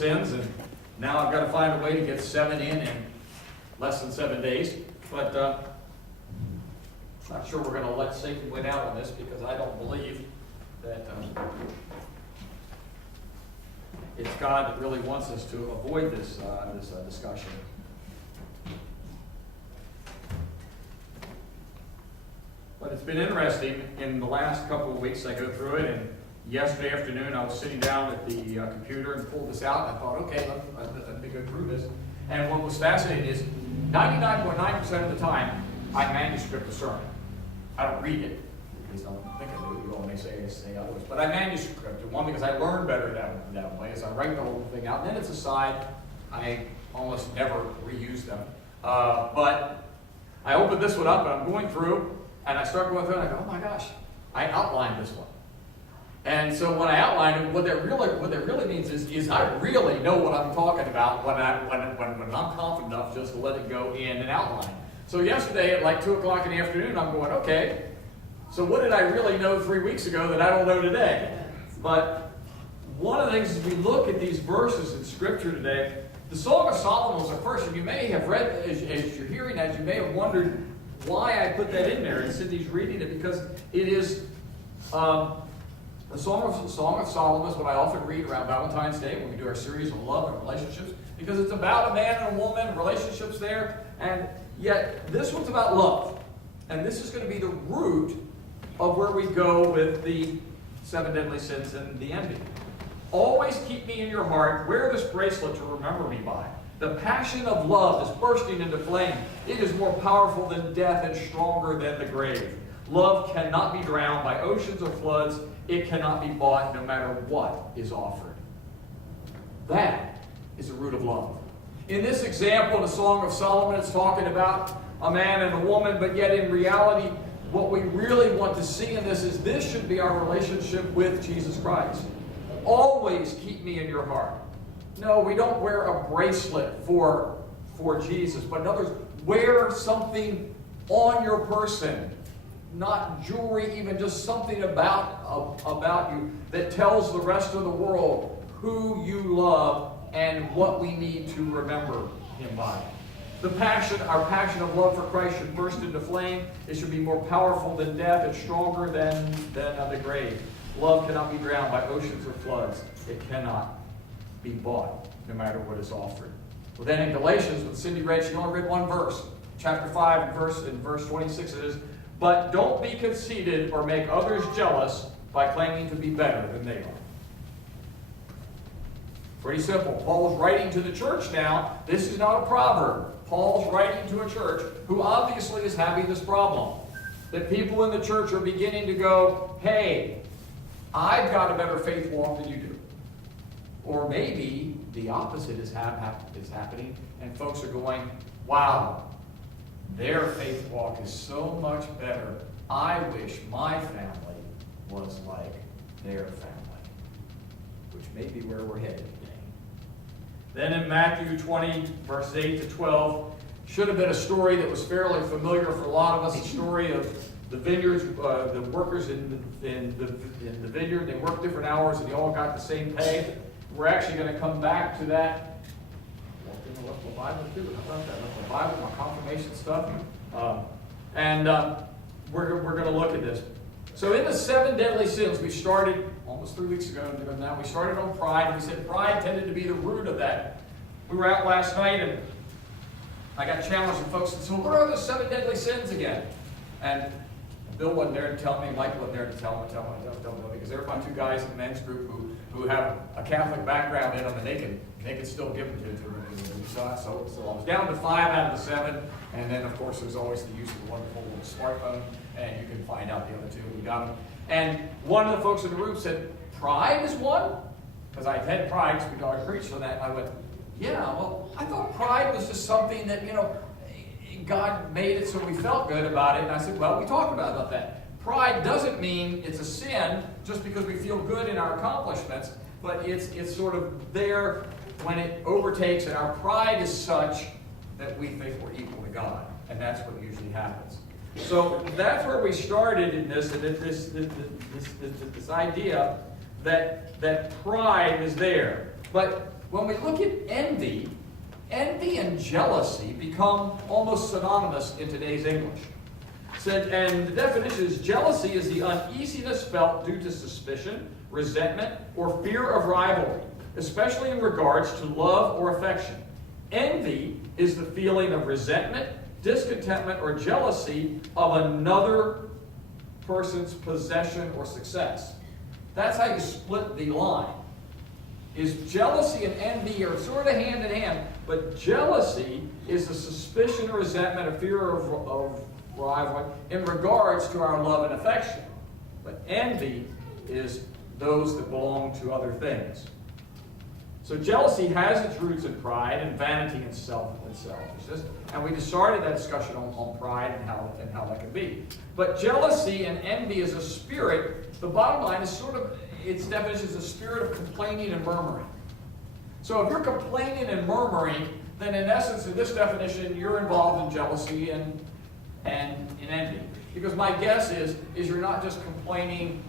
sins, and now I've got to find a way to get 7 in less than 7 days. But I'm not sure we're going to let Satan win out on this, because I don't believe that it's God that really wants us to avoid this discussion. But it's been interesting in the last couple of weeks. I go through it, and yesterday afternoon I was sitting down at the computer and pulled this out, and I thought, okay, let me go through this. And what was fascinating is 99.9% of the time I manuscript a sermon. I don't read it, because I don't think I do. You all may say otherwise. But I manuscript it. One, because I learn better that way, is I write the whole thing out. And then it's aside. I almost never reuse them. But I opened this one up, and I'm going through, and I start going through, and I go, oh my gosh, I outlined this one. And so when I outline it, what that really means is I really know what I'm talking about when I'm confident enough just to let it go in and outline. So yesterday at like 2 o'clock in the afternoon, I'm going, okay, so what did I really know 3 weeks ago that I don't know today? But one of the things is we look at these verses in Scripture today. The Song of Solomon was the first, and you may have read, as you're hearing that, you may have wondered why I put that in there. And Cindy's reading it because it is the Song of Solomon is what I often read around Valentine's Day when we do our series on love and relationships, because it's about a man and a woman, relationships there, and yet this one's about love. And this is going to be the root of where we go with the 7 deadly sins and the envy. Always keep me in your heart. Wear this bracelet to remember me by. The passion of love is bursting into flame. It is more powerful than death and stronger than the grave. Love cannot be drowned by oceans or floods. It cannot be bought no matter what is offered. That is the root of love. In this example, in the Song of Solomon, it's talking about a man and a woman, but yet in reality, what we really want to see in this is this should be our relationship with Jesus Christ. Always keep me in your heart. No, we don't wear a bracelet for Jesus, but in other words, wear something on your person, not jewelry, even just something about you that tells the rest of the world who you love and what we need to remember him by. Our passion of love for Christ should burst into flame. It should be more powerful than death and stronger than the grave. Love cannot be drowned by oceans or floods. It cannot be bought, no matter what is offered. Well, then in Galatians, when Cindy read, she only read one verse. Chapter 5, in verse 26, it is, but don't be conceited or make others jealous by claiming to be better than they are. Pretty simple. Paul's writing to the church now. This is not a proverb. Paul's writing to a church who obviously is having this problem. That people in the church are beginning to go, hey, I've got a better faith walk than you do. Or maybe the opposite is happening, and folks are going, wow, their faith walk is so much better. I wish my family was like their family, which may be where we're headed today. Then in Matthew 20, verses 8 to 12, should have been a story that was fairly familiar for a lot of us, the story of the vineyards, the workers in the vineyard. They worked different hours and they all got the same pay. We're actually going to come back to that. I left my Bible too. How about that? I left my Bible, my confirmation stuff. We're going to look at this. So in the 7 deadly sins, we started almost 3 weeks ago now. We started on pride, and we said pride tended to be the root of that. We were out last night, and I got challenged with folks and said, what are the 7 deadly sins again? And Bill wasn't there to tell me, Mike wasn't there to tell me, because they're my 2 guys in the men's group who have a Catholic background in them, and they can still give them to me. So I was down to 5 out of the 7, and then of course there's always the use of the wonderful little smartphone, and you can find out the other 2. We got them. And one of the folks in the room said, pride is one? Because I had pride, because I preached on that. I went, yeah, well, I thought pride was just something that, God made it so we felt good about it. And I said, well, we talked about that. Pride doesn't mean it's a sin just because we feel good in our accomplishments, but it's sort of there when it overtakes, and our pride is such that we think we're equal to God. And that's what usually happens. So that's where we started in this idea that pride is there. But When we look at envy, envy and jealousy become almost synonymous in today's English. And the definition is jealousy is the uneasiness felt due to suspicion, resentment, or fear of rivalry, especially in regards to love or affection. Envy is the feeling of resentment, discontentment, or jealousy of another person's possession or success. That's how you split the line. Is jealousy and envy are sort of hand in hand, but jealousy is the suspicion or resentment, a fear of rivalry in regards to our love and affection. But envy is those that belong to other things. So jealousy has its roots in pride and vanity and selfishness. And we just started that discussion on pride and how that can be. But jealousy and envy is a spirit. The bottom line is sort of, its definition is a spirit of complaining and murmuring. So if you're complaining and murmuring, then in essence, in this definition, you're involved in jealousy and in envy. Because my guess is you're not just complaining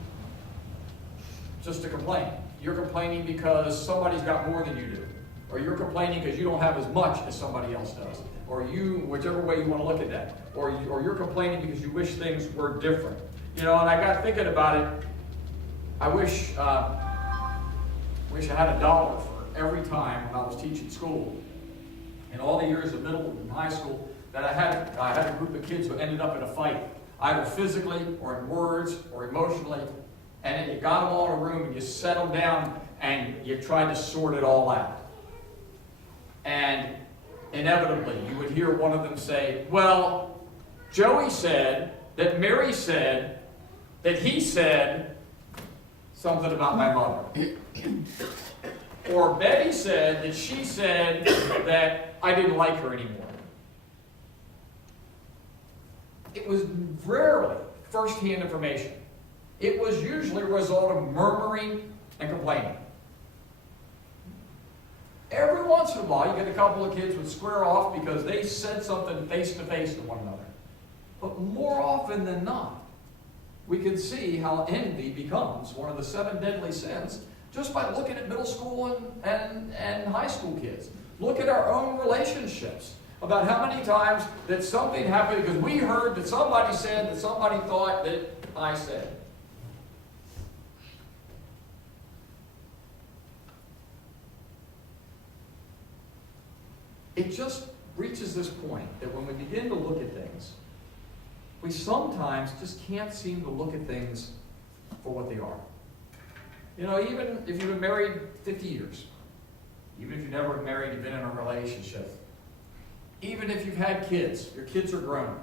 just to complain. You're complaining because somebody's got more than you do. Or you're complaining because you don't have as much as somebody else does. Or whichever way you want to look at that. Or you're complaining because you wish things were different. And I got thinking about it. I wish I had $1 for every time when I was teaching school. In all the years of middle and high school, that I had a group of kids who ended up in a fight, either physically or in words or emotionally. And then you got them all in a room and you set them down and you tried to sort it all out. And inevitably, you would hear one of them say, well, Joey said that Mary said that he said something about my mother. Or Betty said that she said that I didn't like her anymore. It was rarely first-hand information. It was usually a result of murmuring and complaining. Every once in a while, you get a couple of kids would square off because they said something face-to-face to one another. But more often than not, we can see how envy becomes one of the 7 deadly sins just by looking at middle school and high school kids. Look at our own relationships. About how many times that something happened because we heard that somebody said that somebody thought that I said. It just reaches this point that when we begin to look at things, we sometimes just can't seem to look at things for what they are. Even if you've been married 50 years, even if you've never been married, you've been in a relationship, even if you've had kids, your kids are grown.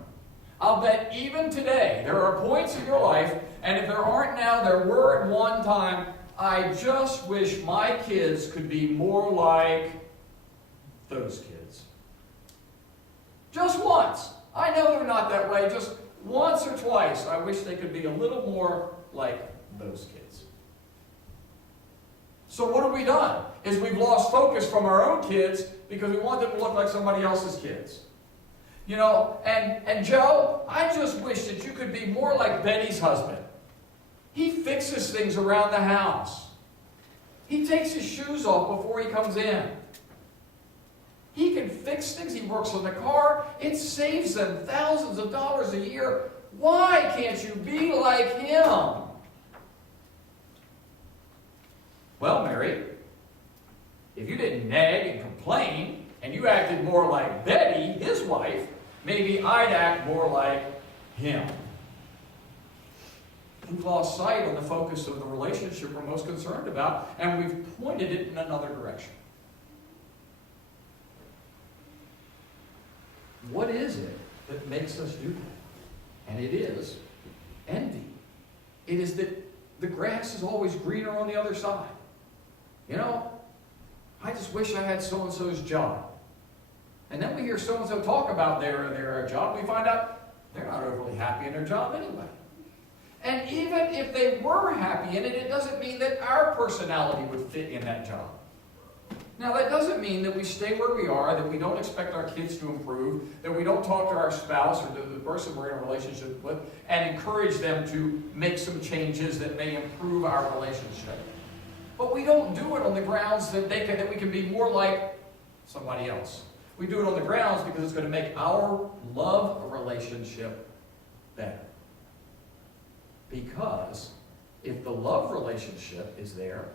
I'll bet even today there are points in your life, and if there aren't now, there were at one time, I just wish my kids could be more like those kids. Just once. I know they're not that way. Just once or twice, I wish they could be a little more like those kids. So what have we done? Is we've lost focus from our own kids because we want them to look like somebody else's kids. And Joe, I just wish that you could be more like Betty's husband. He fixes things around the house. He takes his shoes off before he comes in. He can fix things. He works on the car. It saves them thousands of dollars a year. Why can't you be like him? Well, Mary, if you didn't nag and complain, and you acted more like Betty, his wife, maybe I'd act more like him. We've lost sight on the focus of the relationship we're most concerned about, and we've pointed it in another direction. What is it that makes us do that? And it is envy. It is that the grass is always greener on the other side. I just wish I had so-and-so's job. And then we hear so-and-so talk about their job. We find out they're not overly happy in their job anyway. And even if they were happy in it, it doesn't mean that our personality would fit in that job. Now, that doesn't mean that we stay where we are, that we don't expect our kids to improve, that we don't talk to our spouse or to the person we're in a relationship with and encourage them to make some changes that may improve our relationship. But we don't do it on the grounds that we can be more like somebody else. We do it on the grounds because it's going to make our love relationship better. Because if the love relationship is there,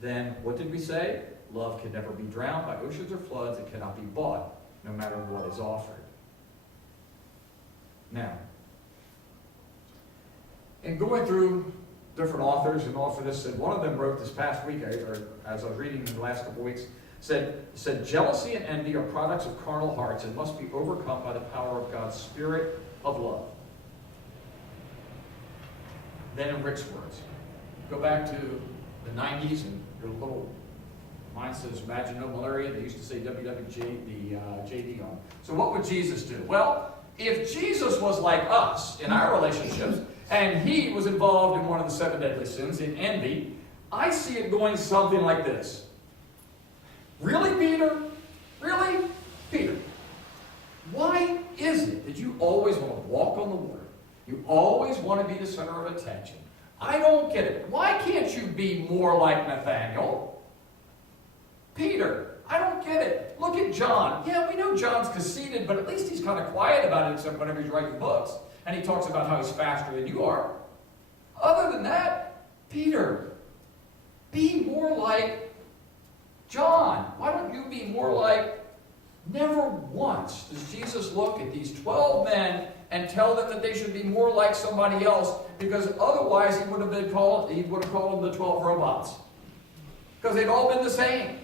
then what did we say? Love can never be drowned by oceans or floods. It cannot be bought, no matter what is offered. Now, in going through different authors and all for this, and one of them wrote this past week, or as I was reading in the last couple of weeks, said jealousy and envy are products of carnal hearts and must be overcome by the power of God's Spirit of love. Then in Rick's words, go back to the 90s and your little, mine says imagine no malaria, they used to say JD on. So what would Jesus do? Well, if Jesus was like us in our relationships, and he was involved in one of the 7 deadly sins, in envy, I see it going something like this. Really, Peter? Really? Peter, why is it that you always want to walk on the water? You always want to be the center of attention. I don't get it. Why can't you be more like Nathaniel? Peter, I don't get it. Look at John. Yeah, we know John's conceited, but at least he's kind of quiet about it, except whenever he's writing books. And he talks about how he's faster than you are. Other than that, Peter, be more like John. Why don't you be more like... Never once does Jesus look at these 12 men and tell them that they should be more like somebody else, because otherwise he would have called them the 12 robots. Because they'd all been the same.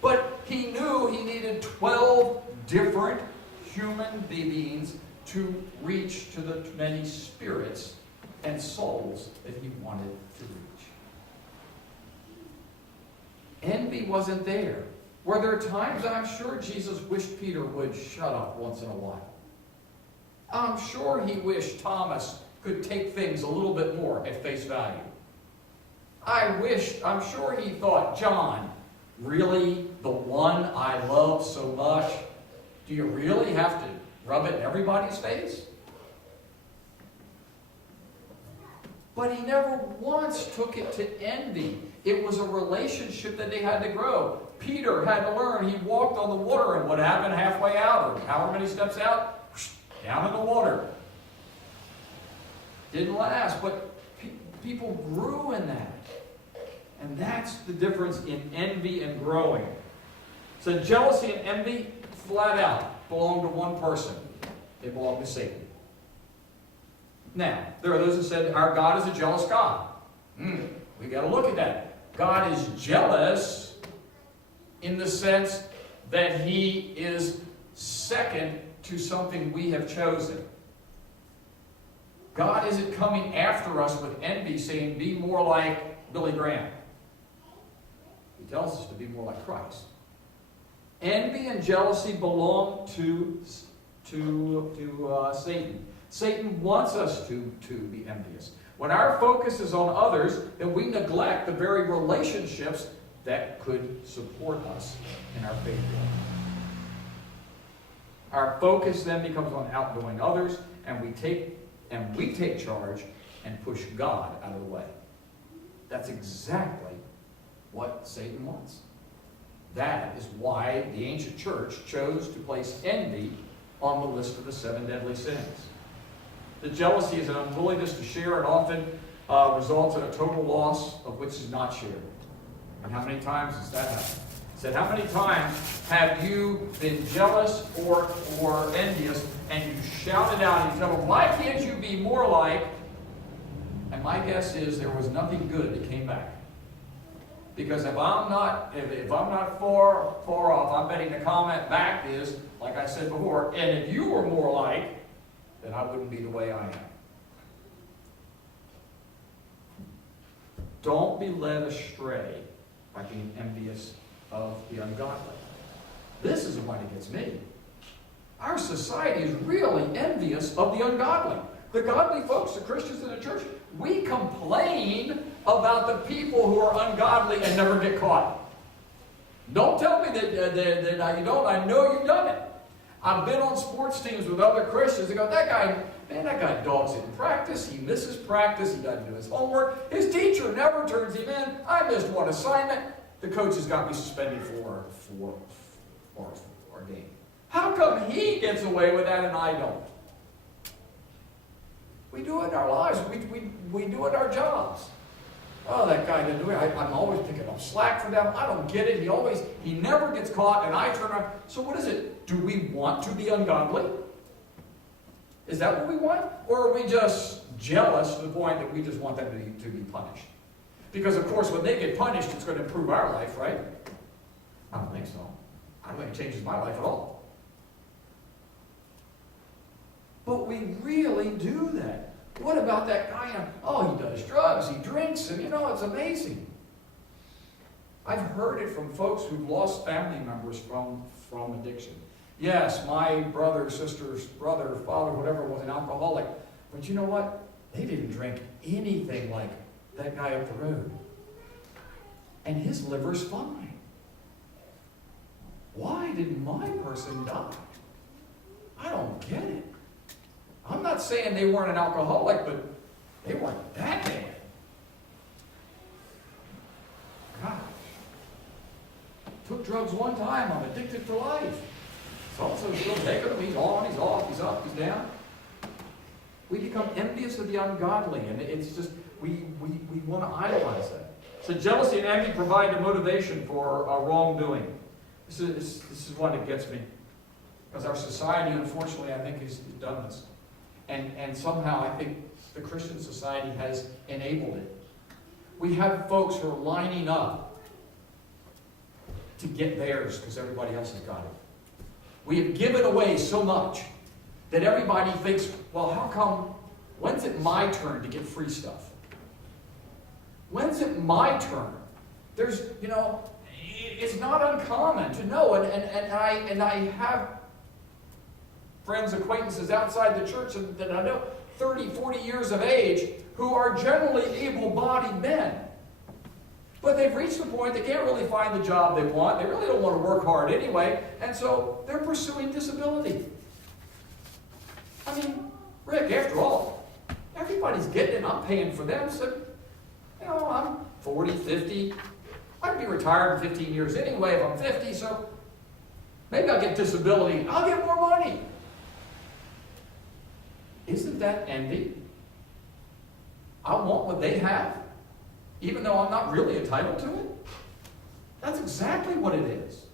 But he knew he needed 12 different human beings to reach to the many spirits and souls that he wanted to reach. Envy wasn't there. Were there times I'm sure Jesus wished Peter would shut up once in a while? I'm sure he wished Thomas could take things a little bit more at face value. I'm sure he thought, John, really the one I love so much? Do you really have to rub it in everybody's face? But he never once took it to envy. It was a relationship that they had to grow. Peter had to learn. He walked on the water, and what happened halfway out, or however many steps out? Down in the water. Didn't last, but people grew in that. And that's the difference in envy and growing. So jealousy and envy, flat out, belong to one person. They belong to Satan. Now, there are those who said, our God is a jealous God. We got to look at that. God is jealous in the sense that he is second to something we have chosen. God isn't coming after us with envy, saying, be more like Billy Graham. He tells us to be more like Christ. Envy and jealousy belong to Satan. Satan wants us to be envious. When our focus is on others, then we neglect the very relationships that could support us in our faith walk. Our focus then becomes on outdoing others, and we take charge and push God out of the way. That's exactly what Satan wants. That is why the ancient church chose to place envy on the list of the 7 deadly sins. The jealousy is an unwillingness to share and often results in a total loss of which is not shared. And how many times has that happened? I said, how many times have you been jealous or envious and you shouted out and you tell them, why can't you be more like? And my guess is there was nothing good that came back. Because if I'm not far off, I'm betting the comment back is, like I said before, and if you were more like, then I wouldn't be the way I am. Don't be led astray by being envious of the ungodly. This is the one that gets me. Our society is really envious of the ungodly. The godly folks, the Christians in the church, we complain about the people who are ungodly and never get caught. Don't tell me that you don't. I know you've done it. I've been on sports teams with other Christians. They go, that Man, that guy dogs in practice. He misses practice. He doesn't do his homework. His teacher never turns him in. I missed one assignment. The coach has got me suspended for a game. How come he gets away with that and I don't? We do it in our lives. We do it in our jobs. Oh, that guy didn't do it. I'm always picking up slack for them. I don't get it. He never gets caught, and I turn around. So what is it? Do we want to be ungodly? Is that what we want? Or are we just jealous to the point that we just want them to be punished? Because, of course, when they get punished, it's going to improve our life, right? I don't think so. I don't think it changes my life at all. But we really do that. What about that guy? Oh, he does drugs, he drinks, and it's amazing. I've heard it from folks who've lost family members from addiction. Yes, my brother, sister's brother, father, whatever, was an alcoholic. But you know what? They didn't drink anything like that guy up the road. And his liver's fine. Why didn't my person die? I don't get it. I'm not saying they weren't an alcoholic, but they weren't that bad. Gosh. Took drugs one time, I'm addicted for life. So-and-so still taking them, he's on, he's off, he's up, he's down. We become envious of the ungodly, and it's just, we want to idolize that. So jealousy and envy provide the motivation for wrongdoing. This is one that gets me. Because our society, unfortunately, I think, has done this. And somehow I think the Christian society has enabled it. We have folks who are lining up to get theirs because everybody else has got it. We have given away so much that everybody thinks, well, how come, when's it my turn to get free stuff? When's it my turn? There's, it's not uncommon to know, and I have friends, acquaintances outside the church that I know 30, 40 years of age who are generally able-bodied men. But they've reached the point they can't really find the job they want. They really don't want to work hard anyway, and so they're pursuing disability. I mean, Rick, after all, everybody's getting it. I'm paying for them, so, I'm 40, 50. I'd be retired in 15 years anyway if I'm 50, so maybe I'll get disability. I'll get more money. Isn't that envy? I want what they have, even though I'm not really entitled to it. That's exactly what it is.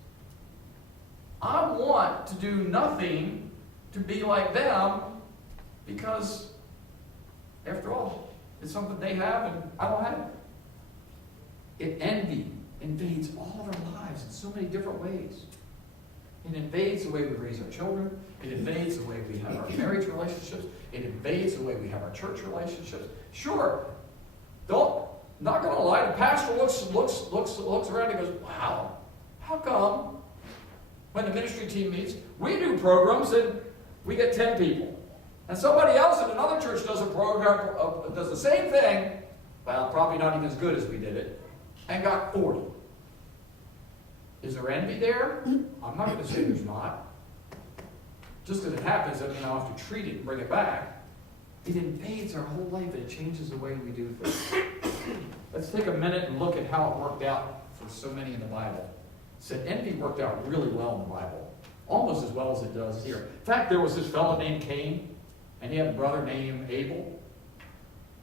I want to do nothing to be like them because, after all, it's something they have and I don't have it. Envy invades all of our lives in so many different ways. It invades the way we raise our children. It invades the way we have our marriage relationships. It invades the way we have our church relationships. Sure, not going to lie, the pastor looks around and goes, wow, how come when the ministry team meets, we do programs and we get 10 people. And somebody else in another church does a program, does the same thing, well, probably not even as good as we did it, and got 40. Is there envy there? I'm not going to say there's not. Just because it happens doesn't mean I have to treat it and bring it back. It invades our whole life and it changes the way we do things. Let's take a minute and look at how it worked out for so many in the Bible. It said envy worked out really well in the Bible, almost as well as it does here. In fact, there was this fellow named Cain, and he had a brother named Abel,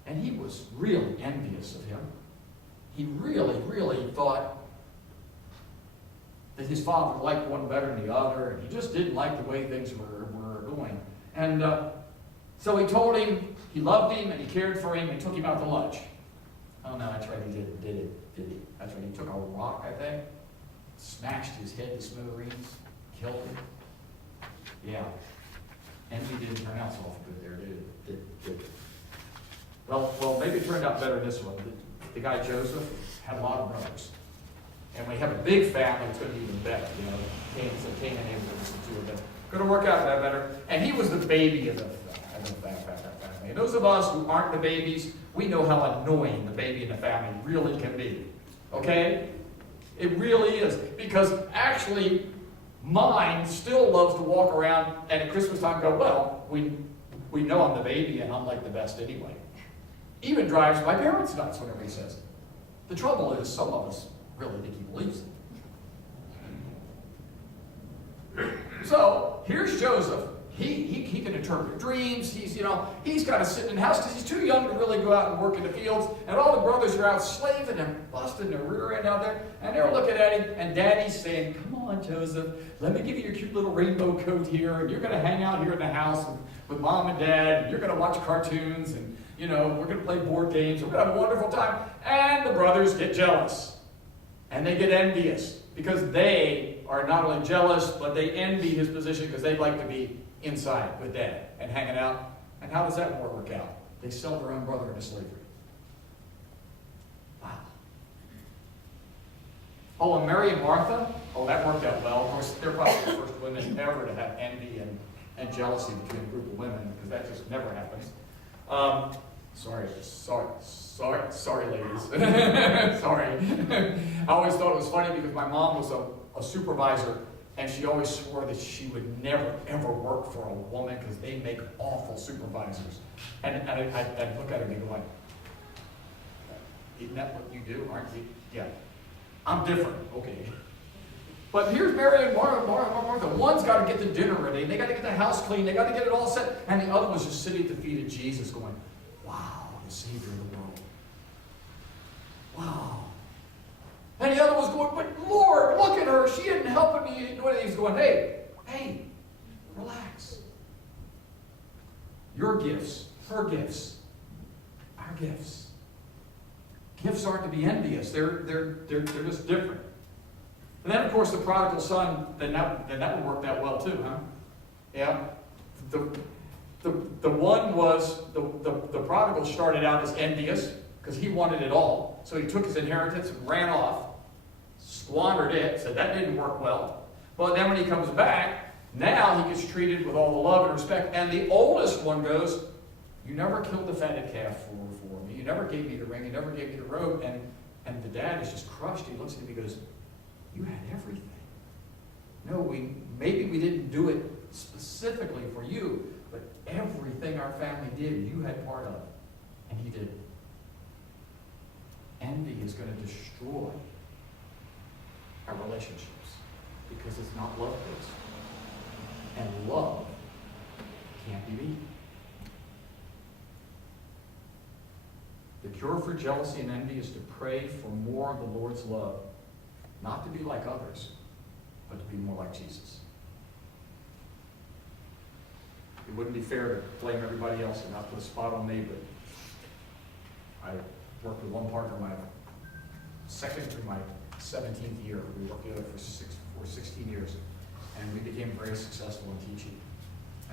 and he was really envious of him. He really, really thought that his father liked one better than the other, and he just didn't like the way things were going. And so he told him he loved him and he cared for him and took him out to lunch. Oh no, that's right, he did he? That's right, he took a rock, I think, smashed his head to smithereens, killed him. Yeah. Envy didn't turn out so awful good there, did it? Well, maybe it turned out better than this one. The guy Joseph had a lot of brothers. And when you have a big family, it's going to be even better. Cain and Abel was the two of them. Going to work out that better. And he was the baby of the family. And those of us who aren't the babies, we know how annoying the baby in the family really can be. Okay? It really is. Because actually, mine still loves to walk around and at Christmas time go, well, we We know I'm the baby and I'm like the best anyway. Even drives my parents nuts whenever he says it. The trouble is, some of us really think he believes it. So, here's Joseph. He can interpret dreams. He's kind of sitting in the house because he's too young to really go out and work in the fields. And all the brothers are out slaving and busting their rear end out there. And they're looking at him, and Daddy's saying, come on, Joseph, let me give you your cute little rainbow coat here, and you're going to hang out here in the house with Mom and Dad, and you're going to watch cartoons, and, we're going to play board games. We're going to have a wonderful time. And the brothers get jealous. And they get envious because they are not only jealous, but they envy his position because they'd like to be inside with Dad and hanging out. And how does that work out? They sell their own brother into slavery. Wow. Oh, and Mary and Martha? Oh, that worked out well. Of course, they're probably the first women ever to have envy and jealousy between a group of women, because that just never happens. Sorry, ladies. Sorry. I always thought it was funny because my mom was a supervisor, and she always swore that she would never, ever work for a woman because they make awful supervisors. And I'd look at her and be going, isn't that what you do, aren't you? Yeah. I'm different. Okay. But here's Mary and Martha. One's got to get the dinner ready. They got to get the house clean. They got to get it all set. And the other was just sitting at the feet of Jesus going, wow, the Savior of the world. Wow. And the other was going, but Lord, look at her. She isn't helping me do anything. He's going, hey, relax. Your gifts, her gifts, our gifts. Gifts aren't to be envious. They're just different. And then, of course, the prodigal son, then that would work out well too, huh? Yeah. The one was, the prodigal started out as envious because he wanted it all. So he took his inheritance and ran off, squandered it, said that didn't work well. But then when he comes back, now he gets treated with all the love and respect. And the oldest one goes, you never killed the fatted calf for me. You never gave me the ring. You never gave me the robe. And the dad is just crushed. He looks at him and he goes, you had everything. No, maybe we didn't do it specifically for you, but everything our family did, you had part of. And he did. Envy is going to destroy our relationships because it's not love-based. And love can't be beaten. The cure for jealousy and envy is to pray for more of the Lord's love. Not to be like others, but to be more like Jesus. It wouldn't be fair to blame everybody else and not put a spot on me, but I worked with one partner my second through my 17th year. We worked together for 16 years, and we became very successful in teaching.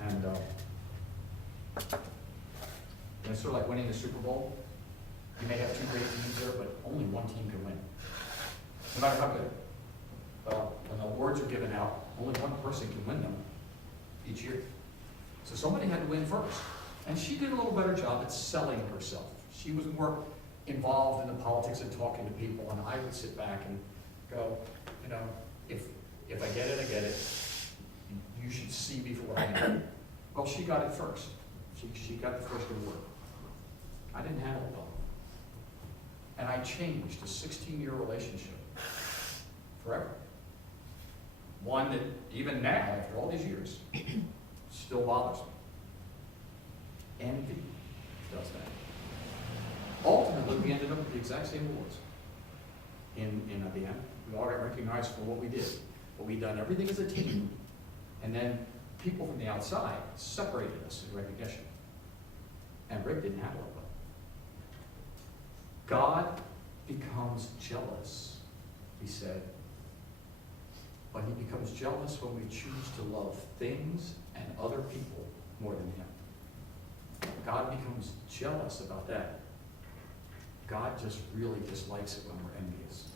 And it's sort of like winning the Super Bowl. You may have two great teams there, but only one team can win. No matter how good. Well, when the awards are given out, only one person can win them each year. So somebody had to win first. And she did a little better job at selling herself. She was more involved in the politics and talking to people, and I would sit back and go, if I get it, I get it. You should see me for what I am. Well, she got it first. She got the first award. I didn't handle it well. And I changed a 16-year relationship forever. One that even now, after all these years, still bothers me. Envy does that. Ultimately, we ended up with the exact same awards. In the end, we all got recognized for what we did. But we'd done everything as a team, and then people from the outside separated us in recognition. And Rick didn't handle it well. God becomes jealous, he said. But he becomes jealous when we choose to love things and other people more than him. God becomes jealous about that. God just really dislikes it when we're envious.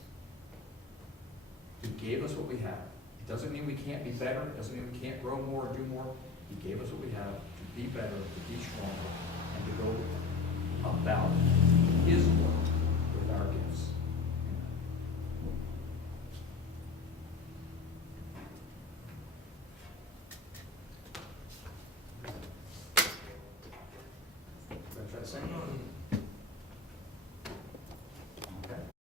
He gave us what we have. It doesn't mean we can't be better. It doesn't mean we can't grow more or do more. He gave us what we have to be better, to be stronger, and to go about his work